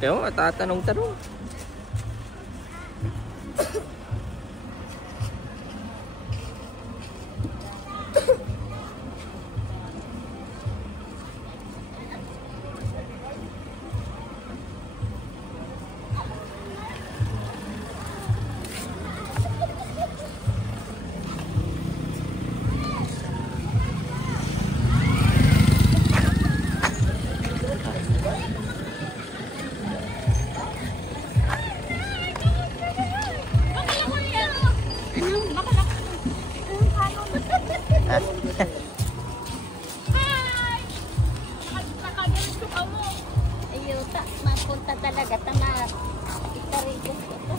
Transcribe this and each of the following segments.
Kaya mo, tatanong-tanong. Mapunta talaga tama. Itarigos ko to.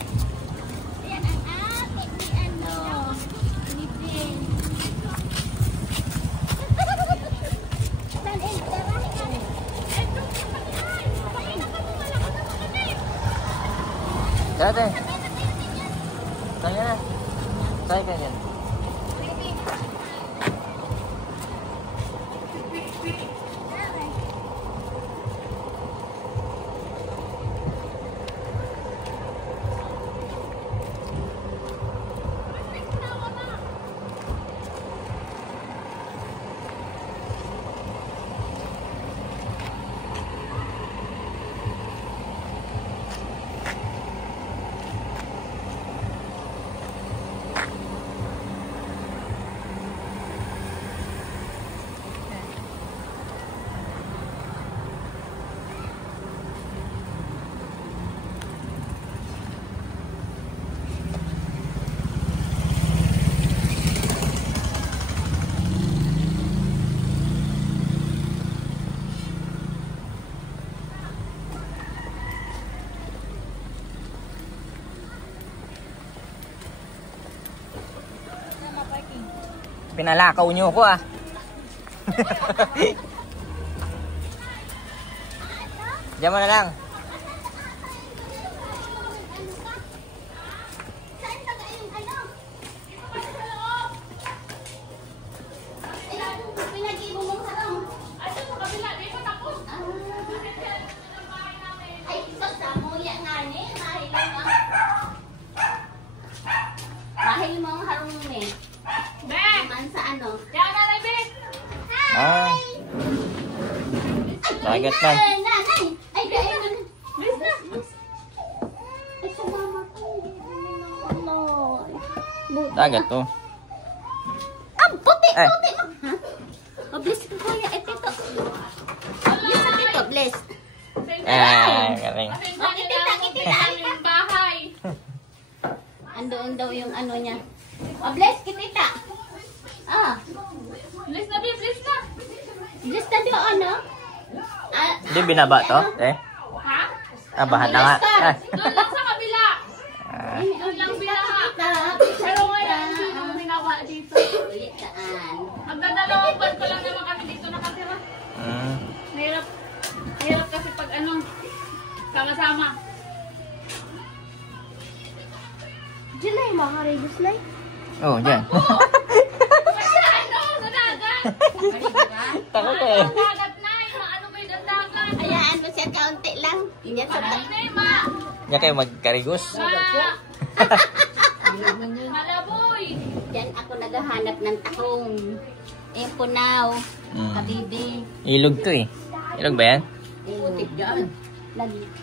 Ayan ang ate ni ano. Ni Jane. Saan ito? Dati. Tanya na. Tanya ka yan. Pinalakaw niyo ko ah. Diyan mo na lang. Bahil mo ang harong ni. Naman sa ano? Ah. Dagat na. Nanay! Ay, dahil. Bis na. Ay, sumama ko. Ano? Dagat to. Ah, puti! Puti! Ha? Oh, bless ko kuya. Eh, tito. Bless na tito. Bless. Galing. Oh, kitita. Bahay. Andoon daw yung ano niya. Oh, bless kitita. Ah. Bless na, bless na. Bless na doon, ano? Hindi binaba to? Eh? Ha? Ah, bahan na nga. Ah. Doon lang sa kabila. Doon lang binaha. Pero ngayon, hindi naman binawa dito. Magdadalawang buwan ko lang naman kami dito nakatira. Mahirap. Mahirap kasi pag ano, sama-sama. Diyan na yung mga radius light. Oh, dyan. Kasi ano, sa dagat. Takot eh. Sa dagat na, ano ba yung dagat? Hayaan mo siya kaunti lang. Diyan sa Ay, na yung ma. Diyan kayo magkarigos. Malaboy. Diyan ako naghahanap ng tahong. Eh, punaw. Kabibi. Ilog to eh. Ilog ba yan? Putik dyan.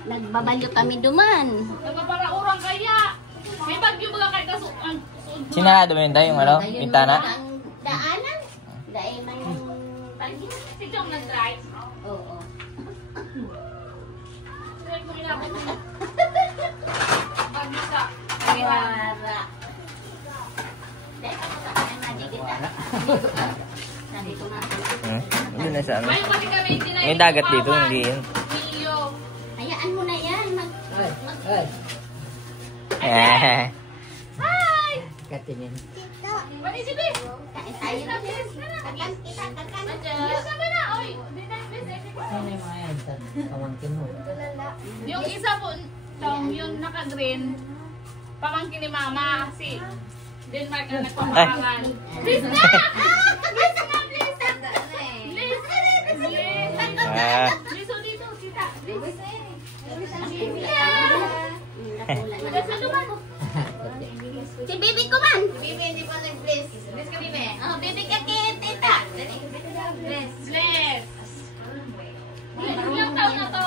Nagbabalyo kami duman. Nagpaparaurang kaya. May bagyo mga kahit kasuan. Sinarado mo yun tayo yung ano? Bintana? Ang daanan. Dahil man yung bagyo. Si Chong nag-drive. Oo. Drive mo ilapit mo. Bagyo sa. Wara. Dahil ako sa kanya kita. Sabi ko nga. Hindi na sa ano. Ngayon kasi kami tinay. May dagat dito, hindi yun. Mio. Hayaan mo na yan. Eh. Hi! Katingin. Mani si Bes. Kain tayo. Kakan kita. Kakan. Bes naman na. Oy. Ano yung mga yan? Pamangkin mo. Yung isa po, yung naka-green, pamangkin ni Mama, si Denmark ang nagpapangalan. Please na! Please na, please! Please! Please! Ah. Please, o dito, sita. Please. bibi ko man. Bibi, hindi pa nag-bless. Bless ka, Bibi. Oh, bibi ka kay tita. Dali. Bless. Bless. Ilang taon na to?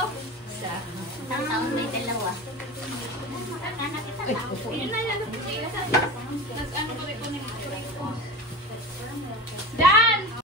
Ang taon may dalawa. Yun na yan.